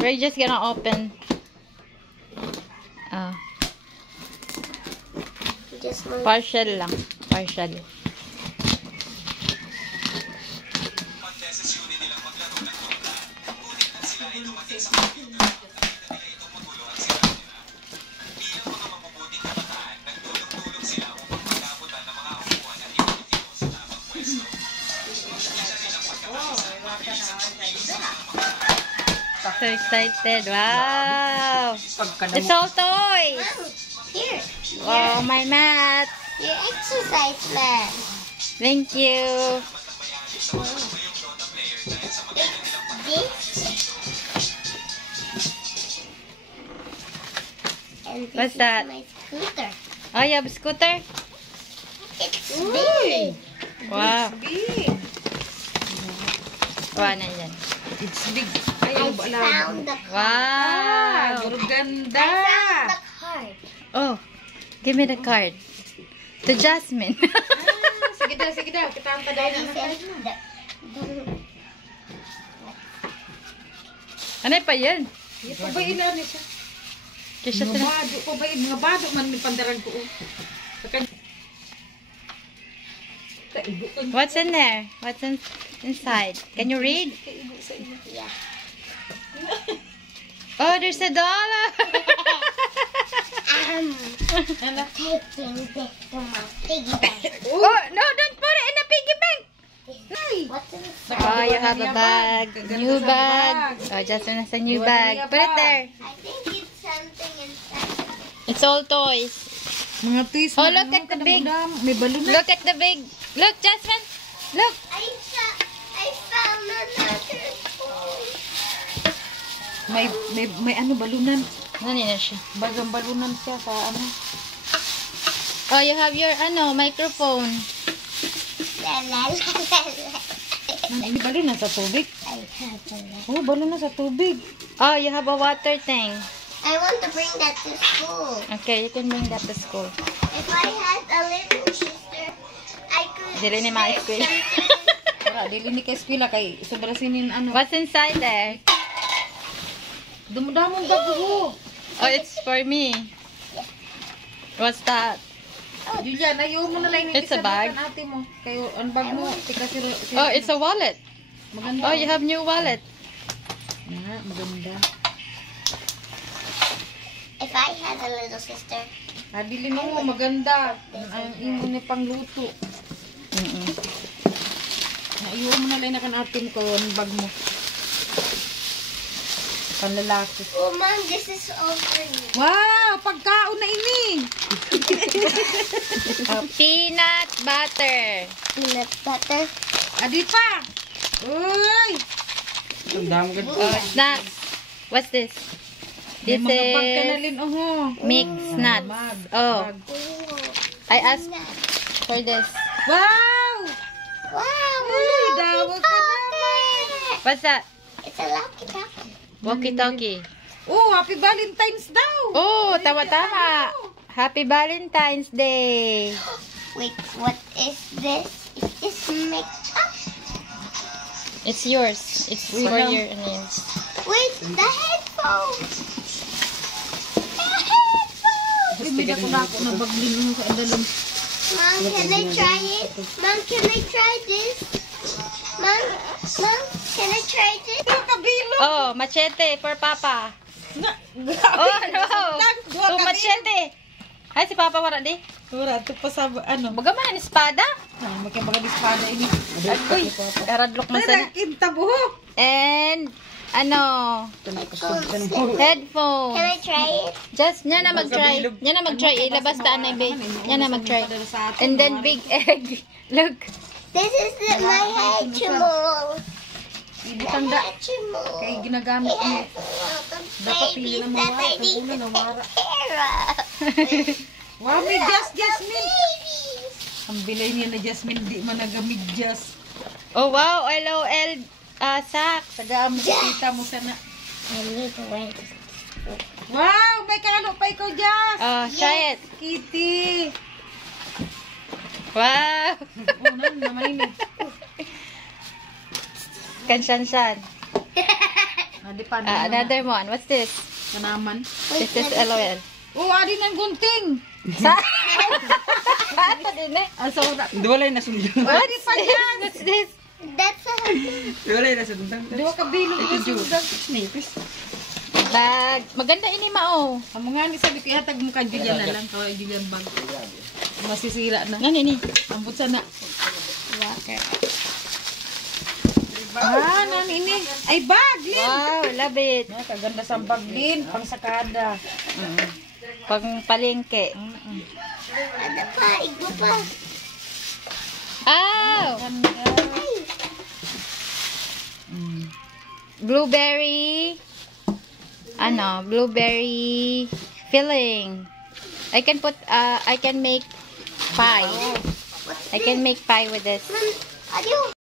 We're just gonna open. Partial lang. Partial. So excited. Wow. It's all toys. Here. Wow, my mat. Your exercise mat. Thank you. And this What's is that? my scooter. Oh, you have a scooter? It's big. Wow. Big. Wow, nandyan. It's big. Ay, I wala. found the card. Wow. Ganda. I found the card. Oh, give me the card. To Jasmine. Sige daw, sige daw. Kita ang padayon na kayo. Ano pa yan? Ito ba ilan ito? Kisha Mga bado pa ba? Mga bado man may pandarang ko. What's in there? What's inside? Can you read? Yeah. Oh, there's $1. Taking this to my piggy bank. Oh, no, don't put it in the piggy bank. What's in the Oh, you have a bag. New bag. Oh, Jasmine has a new bag. Put it there. I think it's something inside. It's all toys. Mga toys. Oh, look at the big. May balon na. Look at the big. Look, Jasmine. Look. I found another toy. May ano, balunan. Ano na siya? Bagang balunan siya sa ano. Oh, you have your microphone. La la la la la. May balunan sa tubig. I have a lot. Oh, balunan sa tubig. Oh, you have a water thing. I want to bring that to school. Okay, you can bring that to school. If I had a little sister, I could. Dili ni ma school. Wala, dili ni kay eskwela kay sobra sinin ano. What's inside there? Dumdamong bago. Oh, it's for me. What's that? Julia, ayaw mo na lang It's a bag. ate mo. Kayo, ang bag mo, tika siro. Oh, it's a wallet. Maganda. Oh, you have new wallet. Na, maganda. If I had a little sister, Dili mo, maganda. Ang imo ni pangluto. Ayaw mo na lang na kan ate mo kayo, ang bag mo. Panlalaki. oh mom, this is all for you. Wow! Pagkaon na ini! Oh, peanut butter. Peanut butter. Adi pa! Uy! Ang dami Oh, snacks. What's this? This mga bag ka na is rin, oh. mixed nuts. Oh, Ooh. I asked for this. Wow! Wow! Uy, look, dawa it's ka all naman. there. What's that? It's a lucky ducky. Walkie-talkie. Oh, happy Valentine's daw! Oh, tama-tama. Happy Valentine's Day. Wait, what is this? It is makeup. It's yours. It's Wait, for no. your nails. Wait, the headphones. The headphones. Hindi na ko na ako nabaglin mo sa endalong. Mom, can I try it? Mom, can I try this? Mom, can I try this? Ito, kabilo! Oh, machete for Papa. Na, Oh, no. Oh, machete. Ay, si Papa wala di. Wala, ito pa sa, ano, Bagaman, espada. magkabaga di espada ini. Uy, karadlok man sana. Kinta buhok! And, ano, headphone. Can I try it? Just, yan na mag-try. Yan na mag-try. Ilabas taan na yung big. Yan na mag-try. And then, big egg. Look. This is my hatchimal. Ibutang da. Hatchimal. Kay ginagamit It mo. has a lot of Dapat pili babies ng that mawara. I need Ulo to na wara. take care of. Wow, may Jasmine. Babies. Ang bilay niya na Jasmine, di man nagamig Jas. Oh, wow. LOL socks. Tagaan mo kita mo sana. I need to wait. Wow, may kano pa ikaw Jas. Oh, try it. Kitty. Wow. Oh, naman ini. Kansyan-syan. Another one. What's this? Kanaman. This is LOL. Oh, adi ng gunting. Sa? Ito din eh. Duwalay na sundan. What's this? That's a Duwalay na sundan. Dua ka bilog yung sundan. Snipis. Bag. Maganda ini mao. Amo nga ni sabi ko ihatag mo ka Julian na lang. Kaya Julian bag. Masisira na. Ngani ni. Ambot sana. Ah, nan ini. Ay, bag, Lin. Wow, love it. Kaganda sa bag, Lin. Pang sakada. Pang palengke. Ada pa, igbo pa. Oh! Blueberry. Ano, blueberry filling. I can make pie. I can make pie with this. Adios.